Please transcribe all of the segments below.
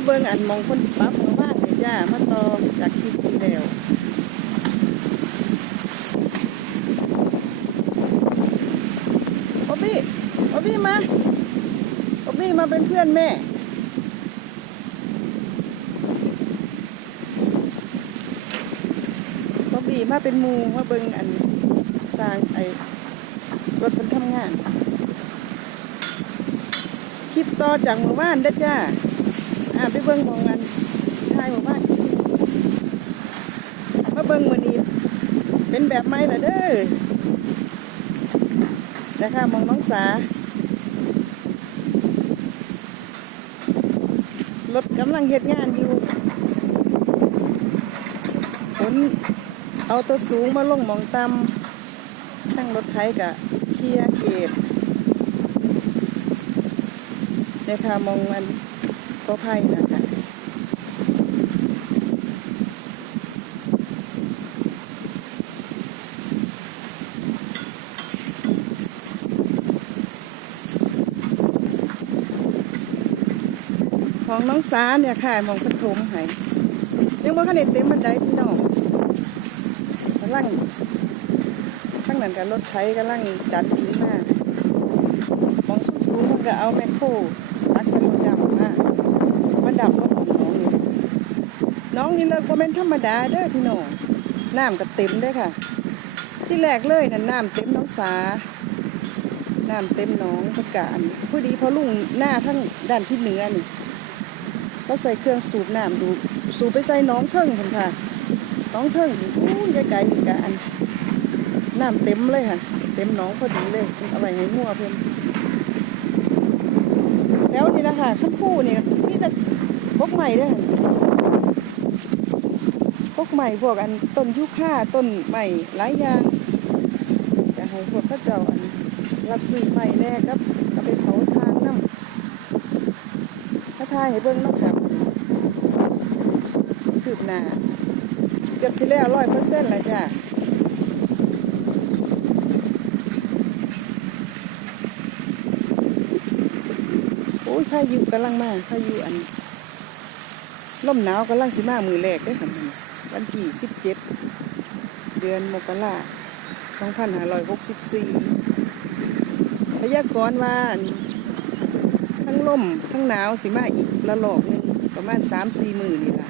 มาเบิ่งอันมองคนปั๊บมาบ้านเลยจ้ามาต่อจากคลิปที่แล้วบ๊อบบี้บ๊อบบี้มาบ๊อบบี้มาเป็นเพื่อนแม่บ๊อบบี้มาเป็นมูมาเบิ่งอันสร้างไอ้รถมันทำงาน คลิปต่อจากหมู่บ้านเด้จ้า อ่าไปเบิ่งมองกันทายหมู่บ้านมาเบิ่งมือนี้เป็นแบบใหม่ล่ะเด้อนะคะมองน้องสารถกำลังเฮ็ดงานอยู่ขนเอาตัวสูงมาลงมองต่ำทั้งรถไถกะเคียเกตนี่ยค่ะมองมัน ก็ไพ่นะคะของน้องสาเนี่ยค่ะมองปฐมห้ยังว่าขนาดเต็มบันไดพี่น้องกำลังข้างนั้นกับรถไถกำลังดันดินมากมองสูงๆมันก็เอาแมคโครตักใส่รถดำมามัน ดำรถของน้องนี่น้องนี่เลิกว่าเป็นธรรมดาเด้อพี่น้องน้ำก็เต็มเด้อค่ะ ที่แรกเลยนั่นน้ำเต็มน้องสาน้ำเต็มน้องประกาศพอดีพอลุงหน้าทั้งด้านที่เหนือนี่เขาใส่เครื่องสูบน้ำดูสูบไปใส่น้องเทิงคนค่ะ น้องเทิงอู้ยไกลๆนี่กอันน้ำเต็มเลยค่ะ เต็มน้องพอดีเลยอาไว้ให้มั่วเพื่อนแล้วนี่นะคะขั้นผู้นี่มีแต่ ใหม่เด้วยพวกใหม่พวกอันต้นยุค่าต้นใหม่หลายอย่างจะให้พวกเขาเจ้าอันรับซื้อใหม่แน่ครับเอาไปเผาทานน้ำถ้าทายให้เบิ้งนาะครับคืบหน้าเกือบสิแล้วร้อยเปอร์เซ็นต์แล้วจ้ะโอ้ยพายุกำลังมาพายุอัน ลมหนาวกำลังสิมากมือแรกได้ค่ะนี่วันที่สิบเจ็ดเดือนมกราสองพันห้าร้อยหกสิบสี่พยากรณ์ว่าทั้งลมทั้งหนาวสิมากอีกระลอกหนึ่งประมาณสามสี่มือนี่ละ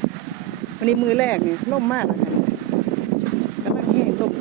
วันนี้มือแรกเนี่ยลมมากเลยค่ะกำลังแห้งลม